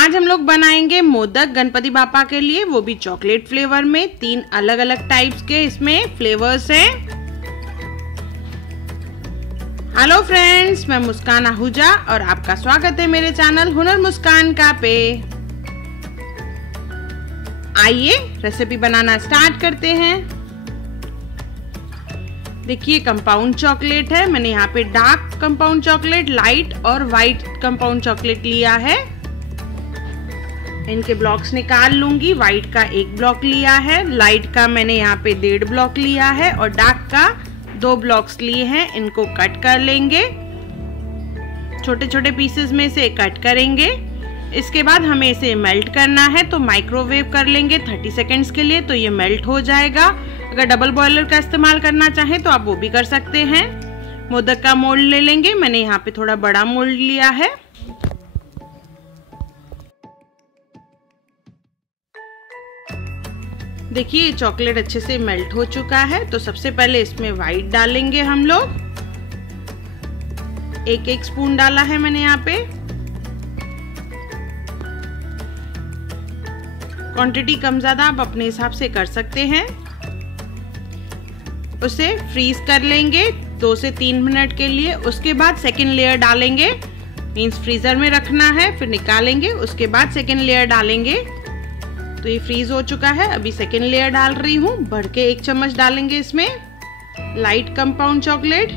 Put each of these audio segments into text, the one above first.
आज हम लोग बनाएंगे मोदक गणपति बापा के लिए, वो भी चॉकलेट फ्लेवर में। 3 अलग अलग टाइप्स के इसमें फ्लेवर्स हैं। हेलो फ्रेंड्स, मैं मुस्कान आहूजा और आपका स्वागत है मेरे चैनल हुनर मुस्कान का पे। आइए रेसिपी बनाना स्टार्ट करते हैं। देखिए कंपाउंड चॉकलेट है, मैंने यहाँ पे डार्क कंपाउंड चॉकलेट, लाइट और वाइट कंपाउंड चॉकलेट लिया है। इनके ब्लॉक्स निकाल लूंगी। वाइट का 1 ब्लॉक लिया है, लाइट का मैंने यहाँ पे 1.5 ब्लॉक लिया है और डार्क का 2 ब्लॉक्स लिए हैं। इनको कट कर लेंगे, छोटे छोटे पीसेस में से कट करेंगे। इसके बाद हमें इसे मेल्ट करना है, तो माइक्रोवेव कर लेंगे 30 सेकेंड्स के लिए, तो ये मेल्ट हो जाएगा। अगर डबल बॉयलर का इस्तेमाल करना चाहें तो आप वो भी कर सकते हैं। मोदक का मोल्ड ले लेंगे, मैंने यहाँ पे थोड़ा बड़ा मोल्ड लिया है। देखिए चॉकलेट अच्छे से मेल्ट हो चुका है, तो सबसे पहले इसमें वाइट डालेंगे हम लोग। 1 स्पून डाला है मैंने यहाँ पे। क्वांटिटी कम ज्यादा आप अपने हिसाब से कर सकते हैं। उसे फ्रीज कर लेंगे 2 से 3 मिनट के लिए। उसके बाद सेकेंड लेयर डालेंगे, मीन्स फ्रीजर में रखना है, फिर निकालेंगे। उसके बाद सेकेंड लेयर डालेंगे। तो ये फ्रीज हो चुका है, अभी सेकेंड लेयर डाल रही हूँ। भर के 1 चम्मच डालेंगे इसमें लाइट कंपाउंड चॉकलेट।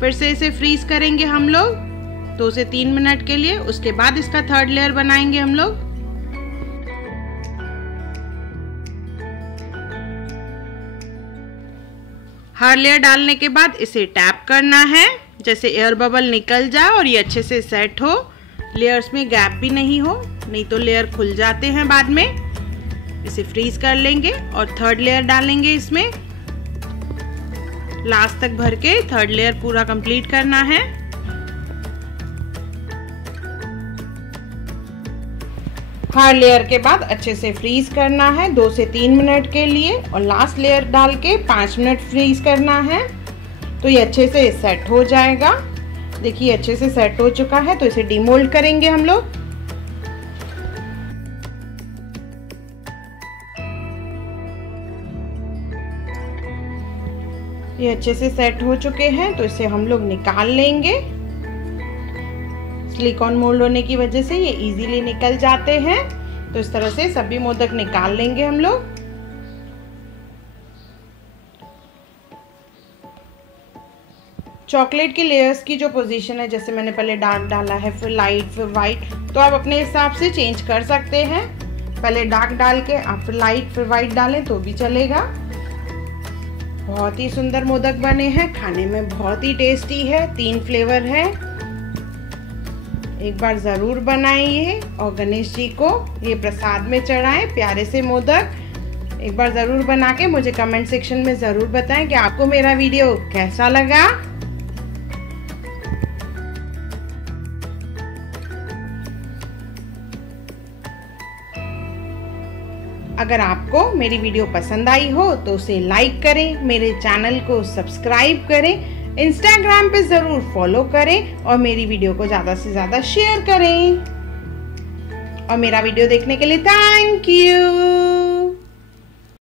फिर से इसे फ्रीज करेंगे हम लोग 2 से 3 मिनट के लिए। उसके बाद इसका 3rd लेयर बनाएंगे हम लोग। हर लेयर डालने के बाद इसे टैप करना है, जैसे एयर बबल निकल जाए और ये अच्छे से सेट हो, लेयर्स में गैप भी नहीं हो, नहीं तो लेयर खुल जाते हैं बाद में। इसे फ्रीज कर लेंगे और 3rd लेयर डालेंगे इसमें। लास्ट तक भर के 3rd लेयर पूरा कंप्लीट करना है। हर लेयर के बाद अच्छे से फ्रीज करना है 2 से 3 मिनट के लिए और लास्ट लेयर डाल के 5 मिनट फ्रीज करना है, तो ये अच्छे से सेट हो जाएगा। देखिए अच्छे से सेट हो चुका है, तो इसे डीमोल्ड करेंगे हम लोग। ये अच्छे से सेट हो चुके हैं, तो इसे हम लोग निकाल लेंगे। सिलिकॉन मोल्ड होने की वजह से ये इजीली निकल जाते हैं, तो इस तरह से सभी मोदक निकाल लेंगे हम लोग। चॉकलेट की लेयर्स की जो पोजीशन है, जैसे मैंने पहले डार्क डाला है, फिर लाइट, फिर वाइट, तो आप अपने हिसाब से चेंज कर सकते हैं। पहले डार्क डाल के आप फिर लाइट फिर वाइट डालें तो भी चलेगा। बहुत ही सुंदर मोदक बने हैं, खाने में बहुत ही टेस्टी है। 3 फ्लेवर है, एक बार ज़रूर बनाइए और गणेश जी को ये प्रसाद में चढ़ाएं। प्यारे से मोदक एक बार ज़रूर बना के मुझे कमेंट सेक्शन में ज़रूर बताएं कि आपको मेरा वीडियो कैसा लगा। अगर आपको मेरी वीडियो पसंद आई हो तो उसे लाइक करें, मेरे चैनल को सब्सक्राइब करें, इंस्टाग्राम पे ज़रूर फॉलो करें और मेरी वीडियो को ज़्यादा से ज़्यादा शेयर करें। और मेरा वीडियो देखने के लिए थैंक यू।